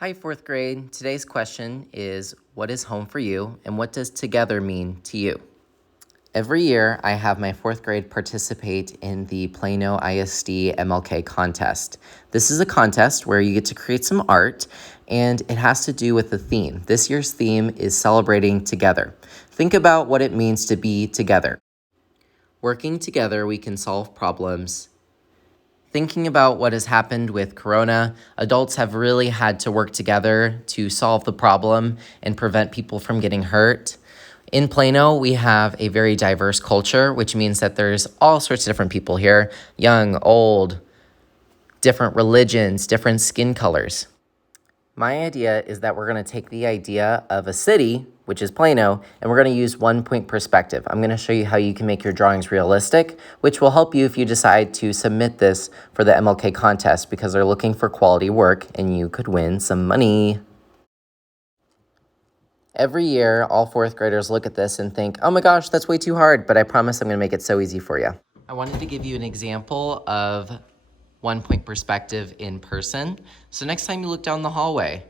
Hi, fourth grade. Today's question is, what is home for you and what does together mean to you? Every year, I have my fourth grade participate in the Plano ISD MLK contest. This is a contest where you get to create some art and it has to do with the theme. This year's theme is celebrating together. Think about what it means to be together. Working together, we can solve problems. Thinking about what has happened with Corona, adults have really had to work together to solve the problem and prevent people from getting hurt. In Plano, we have a very diverse culture, which means that there's all sorts of different people here, young, old, different religions, different skin colors. My idea is that we're going to take the idea of a city, which is Plano, and we're going to use 1-point perspective. I'm going to show you how you can make your drawings realistic, which will help you if you decide to submit this for the MLK contest because they're looking for quality work and you could win some money. Every year, all fourth graders look at this and think, oh my gosh, that's way too hard, but I promise I'm going to make it so easy for you. I wanted to give you an example of 1-point perspective in person. So next time you look down the hallway,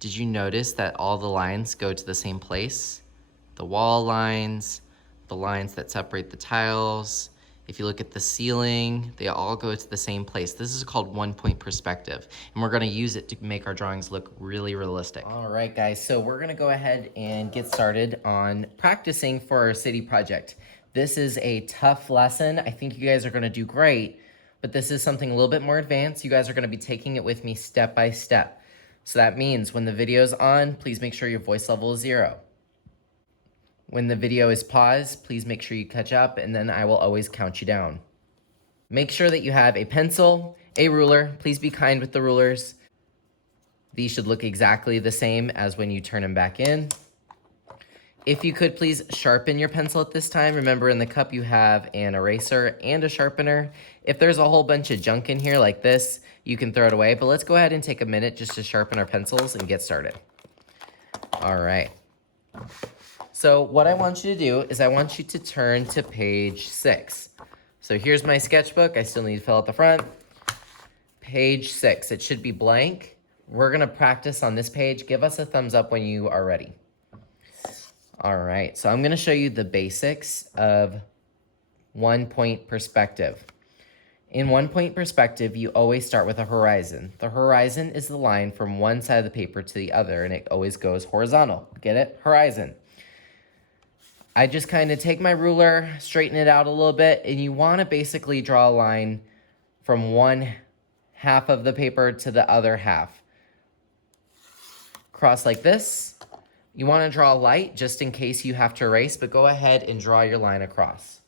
did you notice that all the lines go to the same place? The wall lines, the lines that separate the tiles. If you look at the ceiling, they all go to the same place. This is called 1-point perspective, and we're gonna use it to make our drawings look really realistic. All right, guys, so we're gonna go ahead and get started on practicing for our city project. This is a tough lesson. I think you guys are gonna do great, but this is something a little bit more advanced. You guys are gonna be taking it with me step by step. So that means when the video's on, please make sure your voice level is 0. When the video is paused, please make sure you catch up, and then I will always count you down. Make sure that you have a pencil, a ruler. Please be kind with the rulers. These should look exactly the same as when you turn them back in. If you could please sharpen your pencil at this time. Remember, in the cup you have an eraser and a sharpener. If there's a whole bunch of junk in here like this, you can throw it away, but let's go ahead and take a minute just to sharpen our pencils and get started. All right. So what I want you to do is I want you to turn to page 6. So here's my sketchbook. I still need to fill out the front. Page 6, it should be blank. We're gonna practice on this page. Give us a thumbs up when you are ready. All right, so I'm gonna show you the basics of 1-point perspective. In 1-point perspective, you always start with a horizon. The horizon is the line from one side of the paper to the other, and it always goes horizontal. Get it? Horizon. I just kind of take my ruler, straighten it out a little bit, and you want to basically draw a line from one half of the paper to the other half. Cross like this. You want to draw light just in case you have to erase, but go ahead and draw your line across.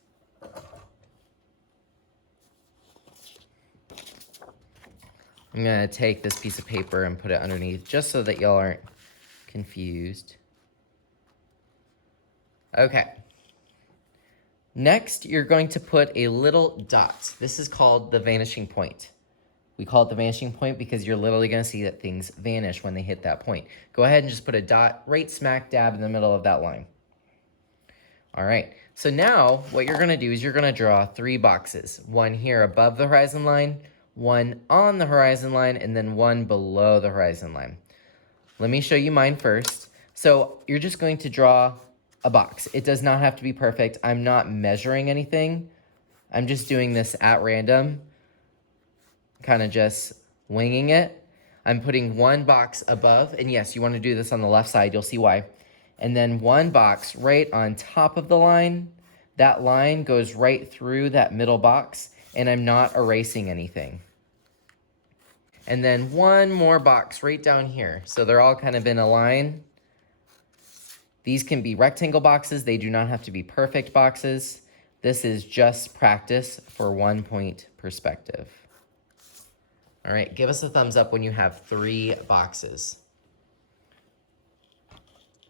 I'm going to take this piece of paper and put it underneath just so that y'all aren't confused. Okay. Next, you're going to put a little dot. This is called the vanishing point. We call it the vanishing point because you're literally going to see that things vanish when they hit that point. Go ahead and just put a dot right smack dab in the middle of that line. All right, so now what you're going to do is you're going to draw 3 boxes. One here above the horizon line, one on the horizon line, and then one below the horizon line. Let me show you mine first. So you're just going to draw a box. It does not have to be perfect. I'm not measuring anything. I'm just doing this at random, kind of just winging it. I'm putting one box above, and yes, you want to do this on the left side. You'll see why. And then one box right on top of the line. That line goes right through that middle box, and I'm not erasing anything. And then one more box right down here. So they're all kind of in a line. These can be rectangle boxes. They do not have to be perfect boxes. This is just practice for 1-point perspective. All right, give us a thumbs up when you have 3 boxes.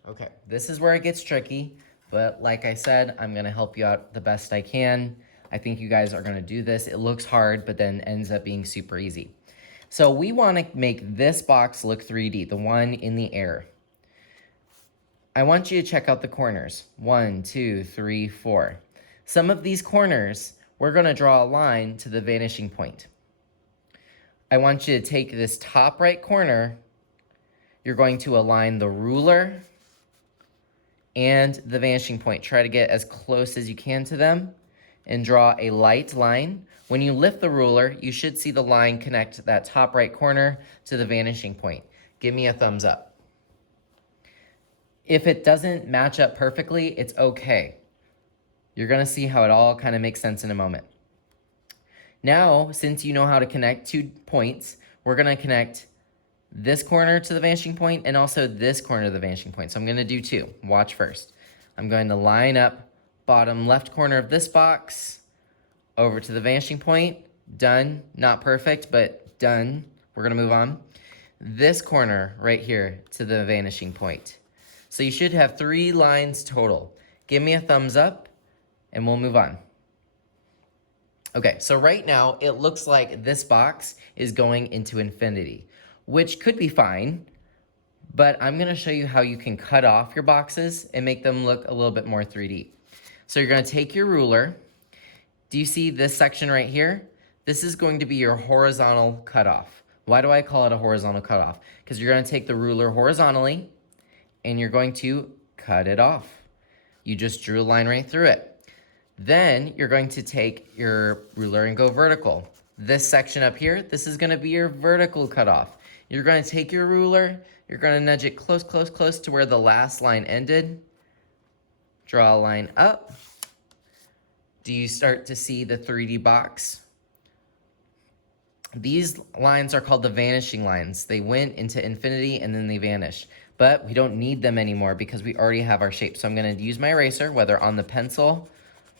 Okay, this is where it gets tricky, but like I said, I'm gonna help you out the best I can. I think you guys are gonna do this. It looks hard, but then ends up being super easy. So we wanna make this box look 3D, the one in the air. I want you to check out the corners. 1, 2, 3, 4. Some of these corners, we're gonna draw a line to the vanishing point. I want you to take this top right corner you're going to align the ruler and the vanishing point. Try to get as close as you can to them and draw a light line. When you lift the ruler, you should see the line connect that top right corner to the vanishing point. Give me a thumbs up. If it doesn't match up perfectly, it's okay. You're gonna see how it all kind of makes sense in a moment. Now, since you know how to connect 2 points, we're gonna connect this corner to the vanishing point and also this corner to the vanishing point. So I'm gonna do 2. Watch first. I'm going to line up bottom left corner of this box over to the vanishing point. Done. Not perfect, but done. We're gonna move on. This corner right here to the vanishing point. So you should have 3 lines total. Give me a thumbs up and we'll move on. Okay, so right now it looks like this box is going into infinity, which could be fine, but I'm gonna show you how you can cut off your boxes and make them look a little bit more 3D. So you're gonna take your ruler. Do you see this section right here? This is going to be your horizontal cutoff. Why do I call it a horizontal cutoff? Because you're gonna take the ruler horizontally and you're going to cut it off. You just drew a line right through it. Then you're going to take your ruler and go vertical. This section up here, this is gonna be your vertical cutoff. You're gonna take your ruler, you're gonna nudge it close, close, close to where the last line ended. Draw a line up. Do you start to see the 3D box? These lines are called the vanishing lines. They went into infinity and then they vanish. But we don't need them anymore because we already have our shape. So I'm gonna use my eraser, whether on the pencil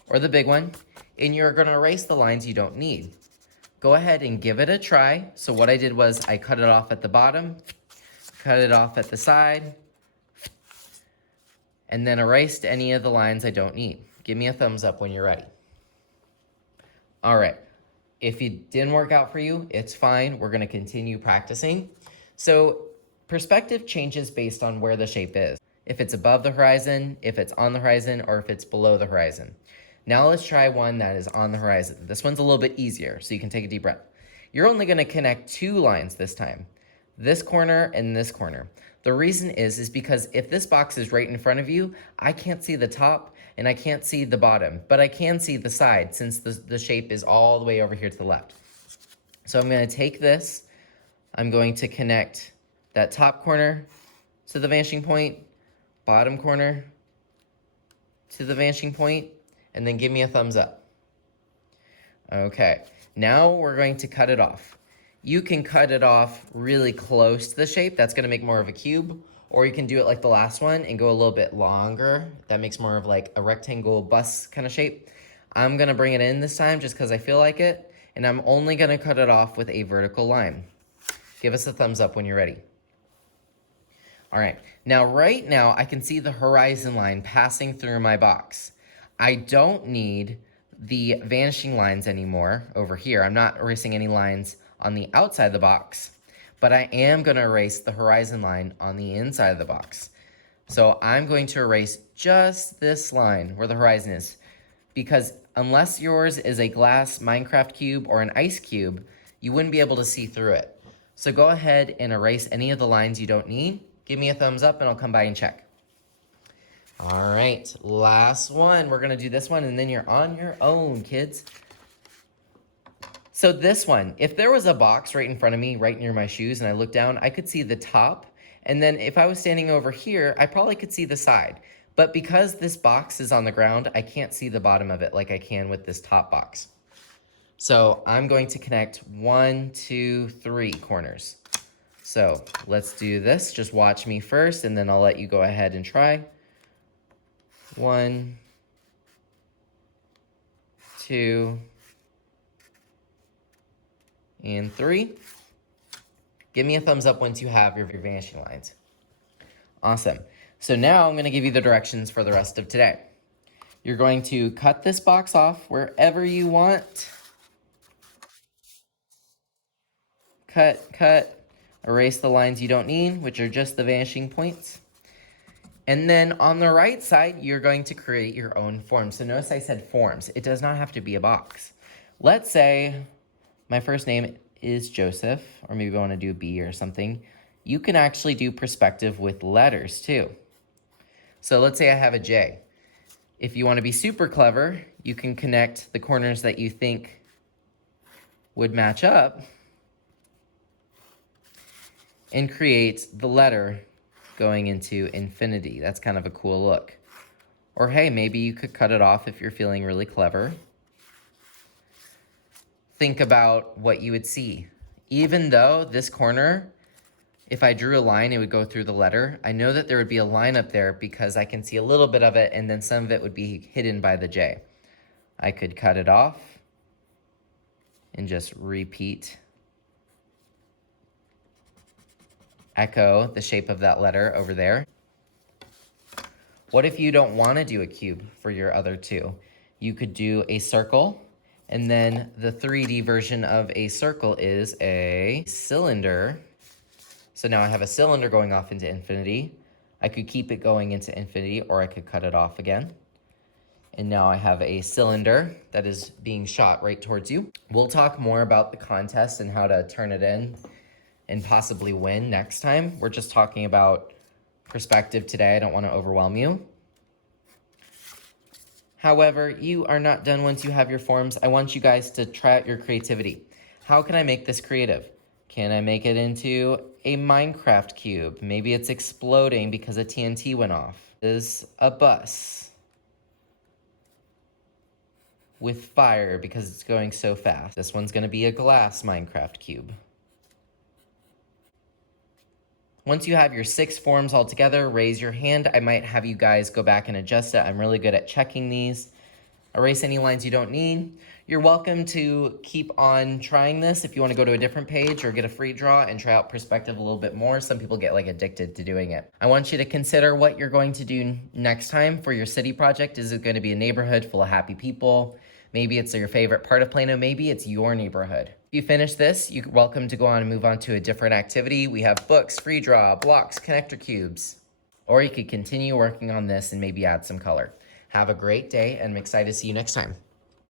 or the big one, and you're gonna erase the lines you don't need. Go ahead and give it a try. So what I did was I cut it off at the bottom, cut it off at the side, and then erased any of the lines I don't need. Give me a thumbs up when you're ready. All right, if it didn't work out for you, it's fine. We're gonna continue practicing. So perspective changes based on where the shape is. If it's above the horizon, if it's on the horizon, or if it's below the horizon. Now let's try one that is on the horizon. This one's a little bit easier, so you can take a deep breath. You're only gonna connect 2 lines this time. This corner and this corner. The reason is because if this box is right in front of you, I can't see the top and I can't see the bottom, but I can see the side since the shape is all the way over here to the left. So I'm gonna take this, I'm going to connect that top corner to the vanishing point, bottom corner to the vanishing point, and then give me a thumbs up. Okay, now we're going to cut it off. You can cut it off really close to the shape. That's gonna make more of a cube, or you can do it like the last one and go a little bit longer. That makes more of like a rectangle bus kind of shape. I'm gonna bring it in this time just because I feel like it, and I'm only gonna cut it off with a vertical line. Give us a thumbs up when you're ready. All right, right now I can see the horizon line passing through my box. I don't need the vanishing lines anymore over here. I'm not erasing any lines on the outside of the box, but I am gonna erase the horizon line on the inside of the box. So I'm going to erase just this line where the horizon is, because unless yours is a glass Minecraft cube or an ice cube, you wouldn't be able to see through it. So go ahead and erase any of the lines you don't need. Give me a thumbs up and I'll come by and check. All right, last one. We're gonna do this one and then you're on your own, kids. So this one, if there was a box right in front of me, right near my shoes, and I looked down, I could see the top. And then if I was standing over here, I probably could see the side. But because this box is on the ground, I can't see the bottom of it like I can with this top box. So I'm going to connect 1, 2, 3 corners. So let's do this. Just watch me first, and then I'll let you go ahead and try. 1, 2, and 3. Give me a thumbs up once you have your vanishing lines. Awesome. So now I'm going to give you the directions for the rest of today. You're going to cut this box off wherever you want. Cut. Erase the lines you don't need, which are just the vanishing points. And then on the right side, you're going to create your own form. So notice I said forms. It does not have to be a box. Let's say my first name is Joseph, or maybe I want to do B or something. you can actually do perspective with letters too. So let's say I have a J. If you want to be super clever, you can connect the corners that you think would match up and create the letter going into infinity. That's kind of a cool look. Or hey, maybe you could cut it off if you're feeling really clever. Think about what you would see. Even though this corner, if I drew a line, it would go through the letter. I know that there would be a line up there because I can see a little bit of it, and then some of it would be hidden by the J. I could cut it off and just repeat, echo the shape of that letter over there. What if you don't want to do a cube for your other two? You could do a circle, and then the 3D version of a circle is a cylinder. So now I have a cylinder going off into infinity. I could keep it going into infinity, or I could cut it off again. And now I have a cylinder that is being shot right towards you. We'll talk more about the contest and how to turn it in and possibly win next time. We're just talking about perspective today. I don't want to overwhelm you. However, you are not done once you have your forms. I want you guys to try out your creativity. How can I make this creative? Can I make it into a Minecraft cube? Maybe it's exploding because a TNT went off. This is a bus with fire because it's going so fast. This one's gonna be a glass Minecraft cube. Once you have your 6 forms all together, raise your hand. I might have you guys go back and adjust it. I'm really good at checking these. Erase any lines you don't need. You're welcome to keep on trying this if you want to go to a different page or get a free draw and try out perspective a little bit more. Some people get like addicted to doing it. I want you to consider what you're going to do next time for your city project. Is it going to be a neighborhood full of happy people? Maybe it's your favorite part of Plano. Maybe it's your neighborhood. If you finish this, you're welcome to go on and move on to a different activity. We have books, free draw, blocks, connector cubes. Or you could continue working on this and maybe add some color. Have a great day, and I'm excited to see you next time.